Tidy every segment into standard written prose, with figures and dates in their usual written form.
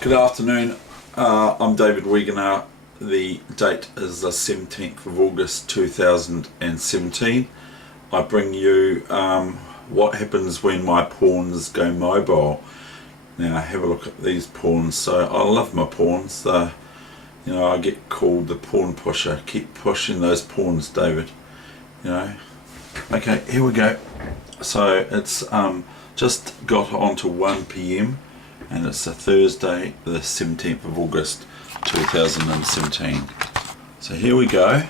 Good afternoon, I'm David Weegenaar. The date is the 17th of August 2017. I bring you what happens when my pawns go mobile. Now have a look at these pawns. So I love my pawns. I get called the pawn pusher. Keep pushing those pawns, David. Okay, here we go. So it's just got on to 1 PM and it's a Thursday, the 17th of August 2017. So here we go.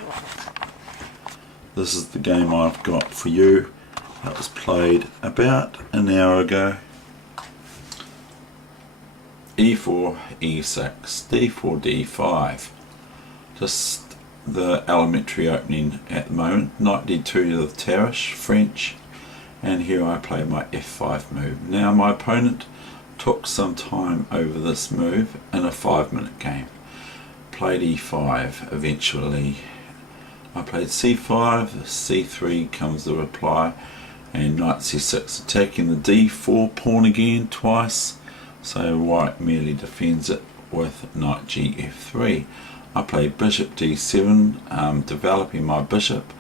This is the game I've got for you. That was played about an hour ago. E4, E6, D4, D5. Just the elementary opening at the moment. Knight D2 to the terrace, French. And here I play my F5 move. Now my opponent took some time over this move in a 5-minute game. Played E5 eventually. I played C5, C3 comes the reply, and Knight C6 attacking the D4 pawn again twice. So white merely defends it with Knight Gf3. I played Bishop D7, developing my bishop.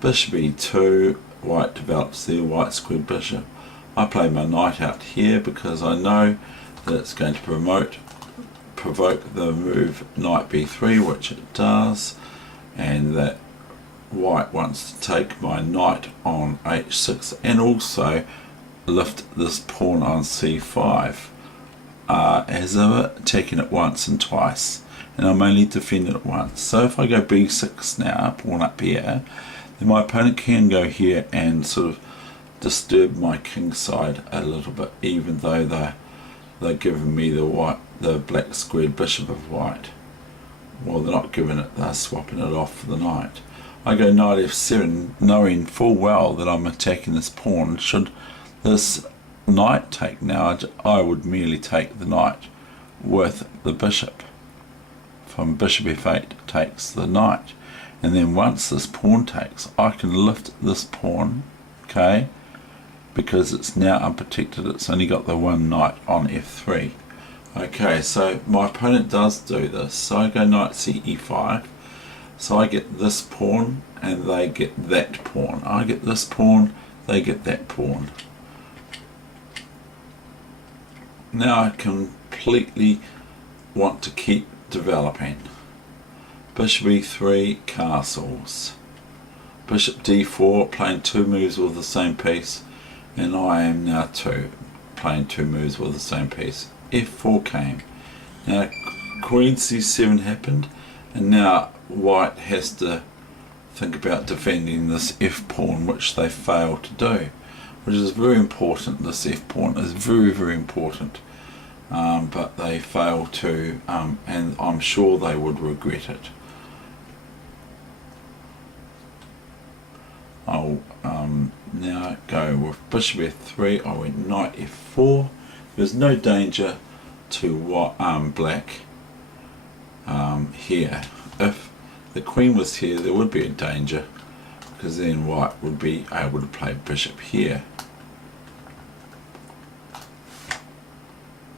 Bishop E2, white develops their white squared bishop. I play my knight out here because I know that it's going to provoke the move Knight B3, which it does, and that white wants to take my knight on H6 and also lift this pawn on C5, as ever attacking it once and twice, and I'm only defending it once. So if I go B6 now, pawn up here, then my opponent can go here and sort of disturb my king side a little bit, even though they're giving me the black squared bishop of white. Well, they're not giving it, they're swapping it off for the knight. I go knight F7, knowing full well that I'm attacking this pawn. Should this knight take now, I would merely take the knight with the bishop. From bishop F8 takes the knight, and then once this pawn takes, I can lift this pawn, okay, because it's now unprotected. It's only got the one knight on F3. Okay, so my opponent does do this. So I go knight CE5. So I get this pawn and they get that pawn. I get this pawn, they get that pawn. Now I completely want to keep developing. Bishop E3, castles. Bishop D4, playing 2 moves with the same piece. And I am now playing 2 moves with the same piece. F4 came. Now Queen C7 happened, and now white has to think about defending this F pawn, which they failed to do, which is very important. This F pawn is very, very important, but they failed to, and I'm sure they would regret it. I'll now go with bishop F3. I went knight F4. There's no danger to what black here. If the queen was here, there would be a danger, because then white would be able to play bishop here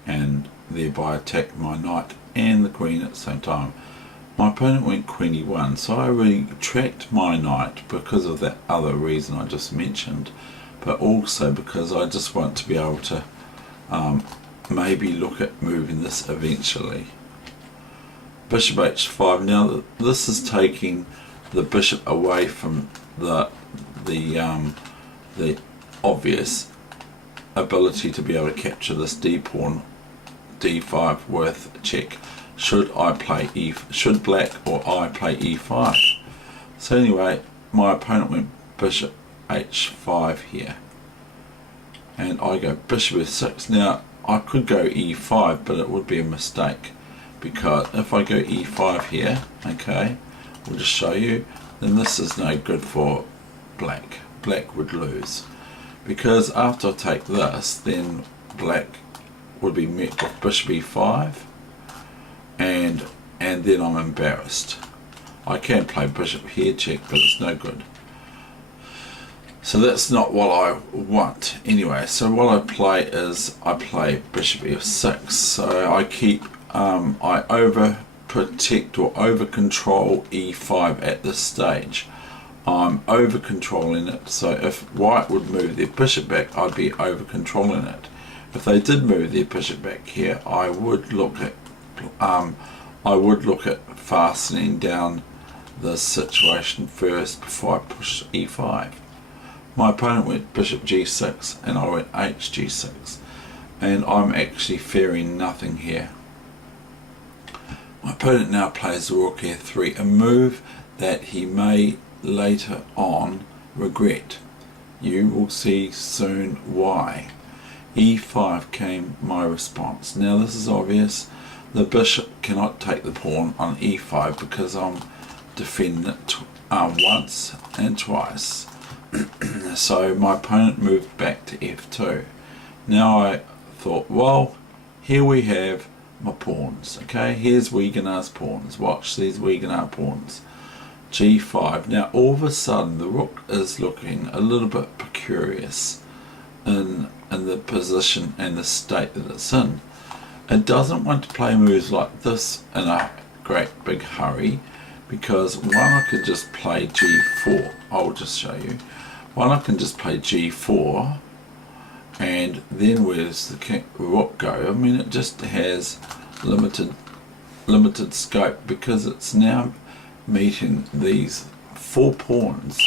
and thereby attack my knight and the queen at the same time. My opponent went queen E1, so I retract my knight because of that other reason I just mentioned, but also because I just want to be able to maybe look at moving this eventually. Bishop H5. Now this is taking the bishop away from the obvious ability to be able to capture this D pawn, D5 with check. Should black or I play E5? So anyway, my opponent went bishop H5 here, and I go bishop F6. Now I could go E5, but it would be a mistake, because if I go E5 here, okay, we'll just show you, then this is no good for black. Black would lose, because after I take this, then black would be met with bishop E5, and then I'm embarrassed. I can play bishop here check, but it's no good. So that's not what I want anyway. So what I play is I play bishop f6. So I keep I over protect or over control e5 at this stage. I'm over controlling it, so if white would move their bishop back, I'd be over controlling it. If they did move their bishop back here, I would look at fastening down the situation first before I push e5. My opponent went bishop g6 and I went hg6, and I'm actually fearing nothing here. My opponent now plays the rook e3, a move that he may later on regret. You will see soon why. e5 came my response. Now this is obvious. The bishop cannot take the pawn on e5 because I'm defending it once and twice. So my opponent moved back to f2. Now I thought, well, here we have my pawns. Okay, here's Weegenaar's pawns. Watch these Weegenaar pawns. g5. Now all of a sudden the rook is looking a little bit precarious in the position and the state that it's in. It doesn't want to play moves like this in a great big hurry, because one, I could just play g4. I'll just show you. One, I can just play g4, and then where's the rook go? I mean, it just has limited scope, because it's now meeting these four pawns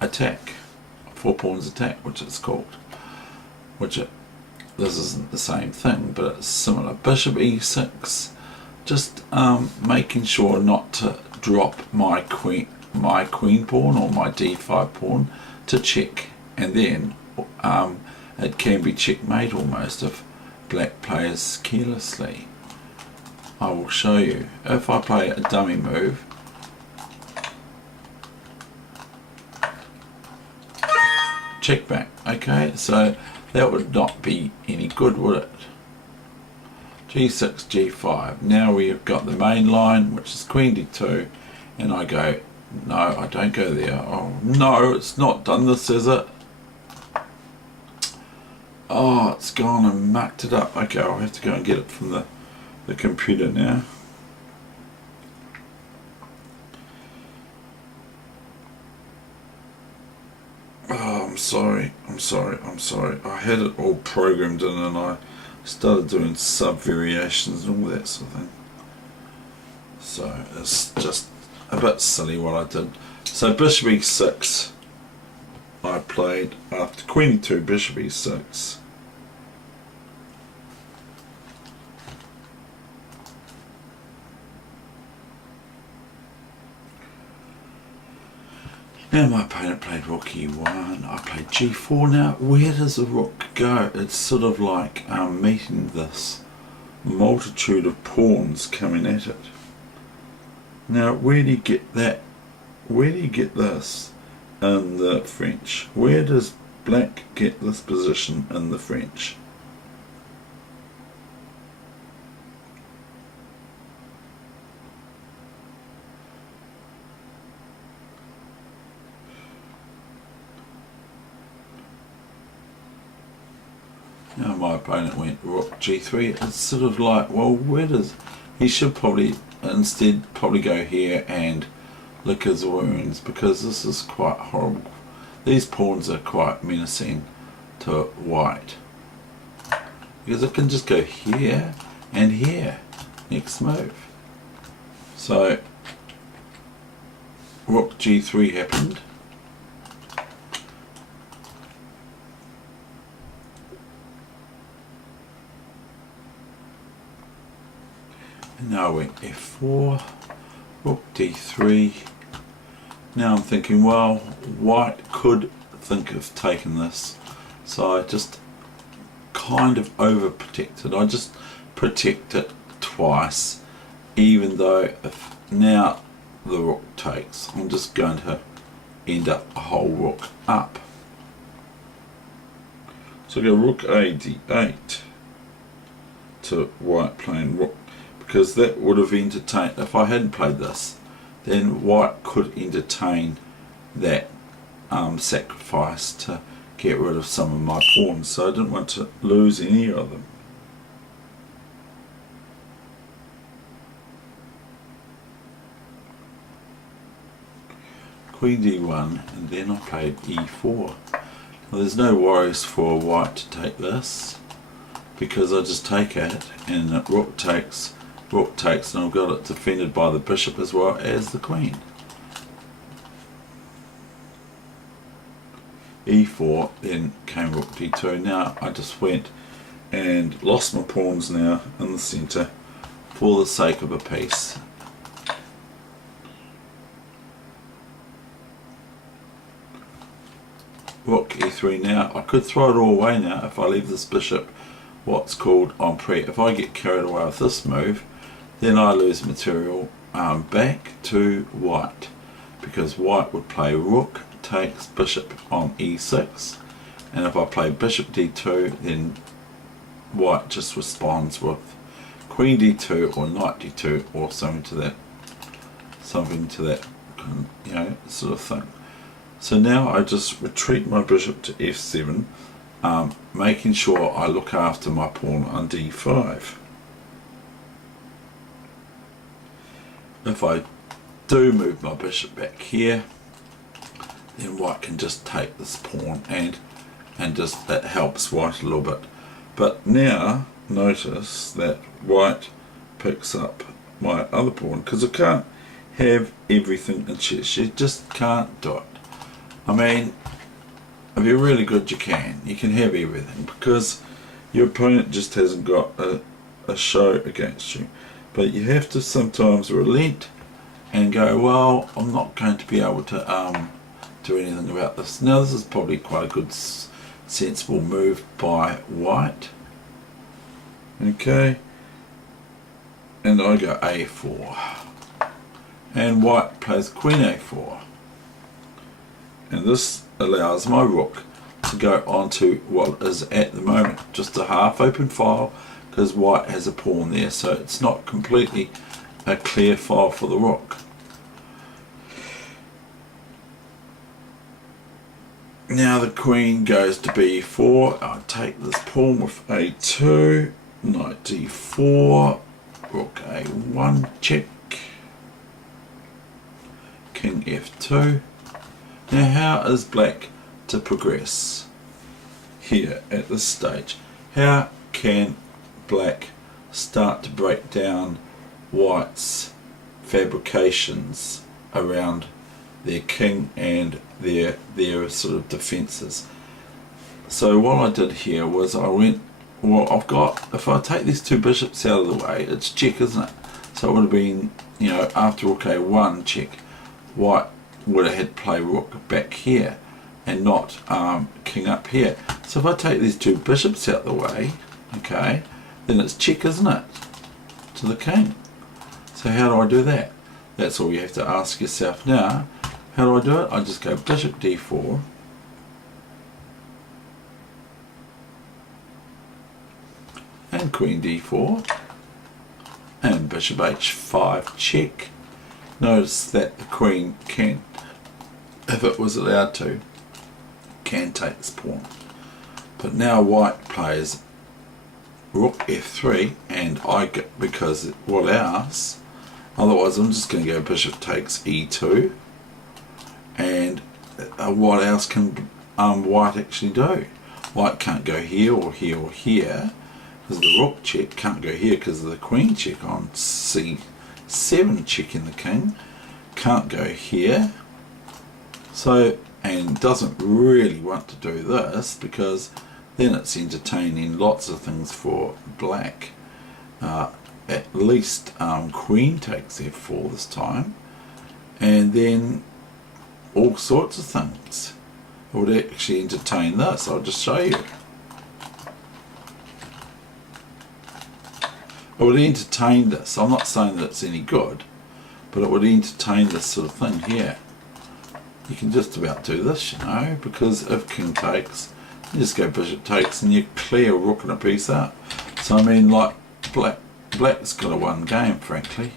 attack, which it's called, this isn't the same thing, but it's similar. Bishop e6, just making sure not to drop my queen pawn or my d5 pawn to check, and then it can be checkmate almost if black plays carelessly. I will show you. If I play a dummy move, check back. Okay, so that would not be any good, would it? g6, g5. Now we have got the main line, which is queen d2, and I go, no, I don't go there. Oh no, it's not done this, is it? Oh, it's gone and mucked it up. Okay, I'll have to go and get it from the computer now. Oh, I'm sorry. I had it all programmed in, and I started doing sub variations and all that sort of thing. So it's just a bit silly what I did. So bishop e6, I played after queen e2, bishop e6. Now my opponent played rook e1, I played g4. Now where does the rook go? It's sort of like meeting this multitude of pawns coming at it. Now where do you get that? Where do you get this in the French? Where does black get this position in the French? Now my opponent went rook g3. It's sort of like, well, where does he should probably instead go here and lick his wounds, because this is quite horrible. These pawns are quite menacing to white, because it can just go here and here next move. So rook g3 happened. Now I went f4, rook d3. Now I'm thinking, well, white could think of taking this, so I just kind of overprotected. I just protect it twice, even though if now the rook takes, I'm just going to end up a whole rook up. So I go rook a d8 to white playing rook, because that would have entertained, if I hadn't played this, then white could entertain that sacrifice to get rid of some of my pawns, so I didn't want to lose any of them. Queen d1, and then I played e4. Now, there's no worries for white to take this, because I just take it, and rook takes, and I've got it defended by the bishop as well as the queen. e4, then came rook d2. Now I just went and lost my pawns now in the centre for the sake of a piece. Rook e3. Now I could throw it all away now if I leave this bishop what's called en prise. If I get carried away with this move, then I lose material back to white, because white would play rook takes bishop on e6, and if I play bishop d2, then white just responds with queen d2 or knight d2 or something to that, you know, sort of thing. So now I just retreat my bishop to f7, making sure I look after my pawn on d5. If I do move my bishop back here, then white can just take this pawn, and just that helps white a little bit. But now notice that white picks up my other pawn, because I can't have everything in chess. You just can't do it. I mean, if you're really good, you can have everything, because your opponent just hasn't got a show against you. But you have to sometimes relent and go, well, I'm not going to be able to do anything about this. Now this is probably quite a good sensible move by white. Okay, and I go a4, and white plays queen a4, and this allows my rook to go onto what is at the moment just a half open file, because white has a pawn there, so it's not completely a clear file for the rook. Now the queen goes to b4. I take this pawn with a2, knight d4, rook a1, check, king f2. Now how is black to progress here at this stage? How can black start to break down white's fabrications around their king and their sort of defences? So what I did here was I went, well, I've got, if I take these two bishops out of the way, it's check, isn't it? So it would have been, you know, after rook a1 check, white would have had to play rook back here and not king up here. So if I take these two bishops out the way, okay, then it's check, isn't it, to the king. So how do I do that? That's all you have to ask yourself now. How do I do it? I just go bishop d4, and queen d4, and bishop h5 check. Notice that the queen can, if it was allowed to, can take this pawn. But now white plays rook f3, and I get, because what else? Otherwise I'm just going to go bishop takes e2, and what else can white actually do? White can't go here or here or here, because the rook check, can't go here because of the queen check on c7 checking the king, can't go here. So, and doesn't really want to do this, because then it's entertaining lots of things for black. At least queen takes f4 this time, and then all sorts of things. I would actually entertain this. I'll just show you. I would entertain this. I'm not saying that it's any good, but it would entertain this sort of thing here. You can just about do this, you know, because if king takes, you just go bishop takes and you clear a rook and a piece up. So I mean, like, black's got a one game, frankly.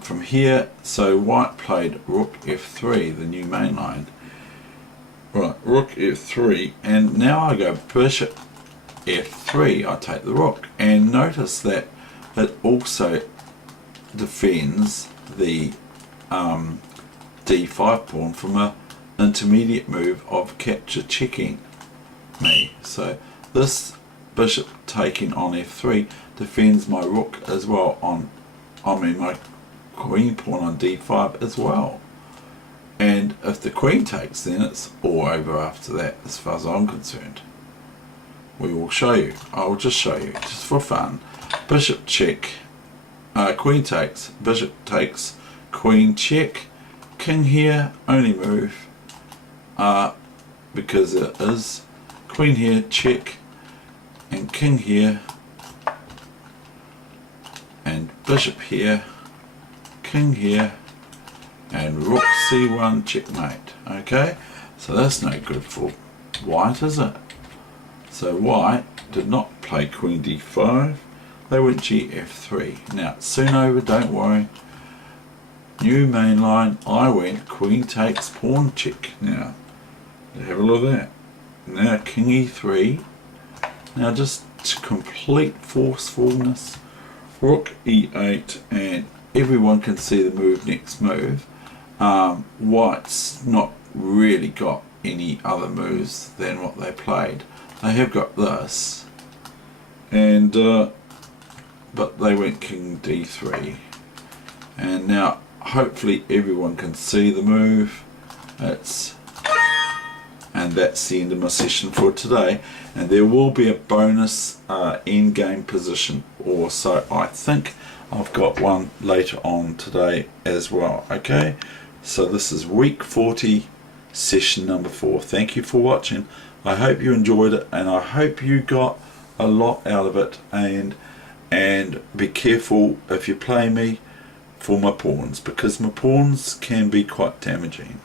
From here, so white played rook f3, the new main line, Right, rook f3, and now I go bishop f3. I take the rook, and notice that it also defends the d5 pawn from a intermediate move of capture checking me. So this bishop taking on f3 defends my rook as well on, my queen pawn on d5 as well. And if the queen takes, then it's all over after that, as far as I'm concerned. We will show you. I will just show you, just for fun. Bishop check, queen takes, bishop takes, queen check, king here, only move, because it is queen here, check, and king here, and bishop here, king here, and rook c1 checkmate. Okay, so that's no good for white, is it? So white did not play queen d5, they went gf3. Now it's soon over, don't worry. New main line, I went queen takes, pawn check. Now have a look at that. Now king e3. Now just to complete forcefulness, rook e8, and everyone can see the move, next move. White's not really got any other moves than what they played. They have got this, and but they went king d3, and now hopefully everyone can see the move. And that's the end of my session for today, and there will be a bonus end game position, or so I think. I've got one later on today as well. Okay, so this is week 40, session number 4. Thank you for watching. I hope you enjoyed it, and I hope you got a lot out of it, and be careful if you play me for my pawns, because my pawns can be quite damaging.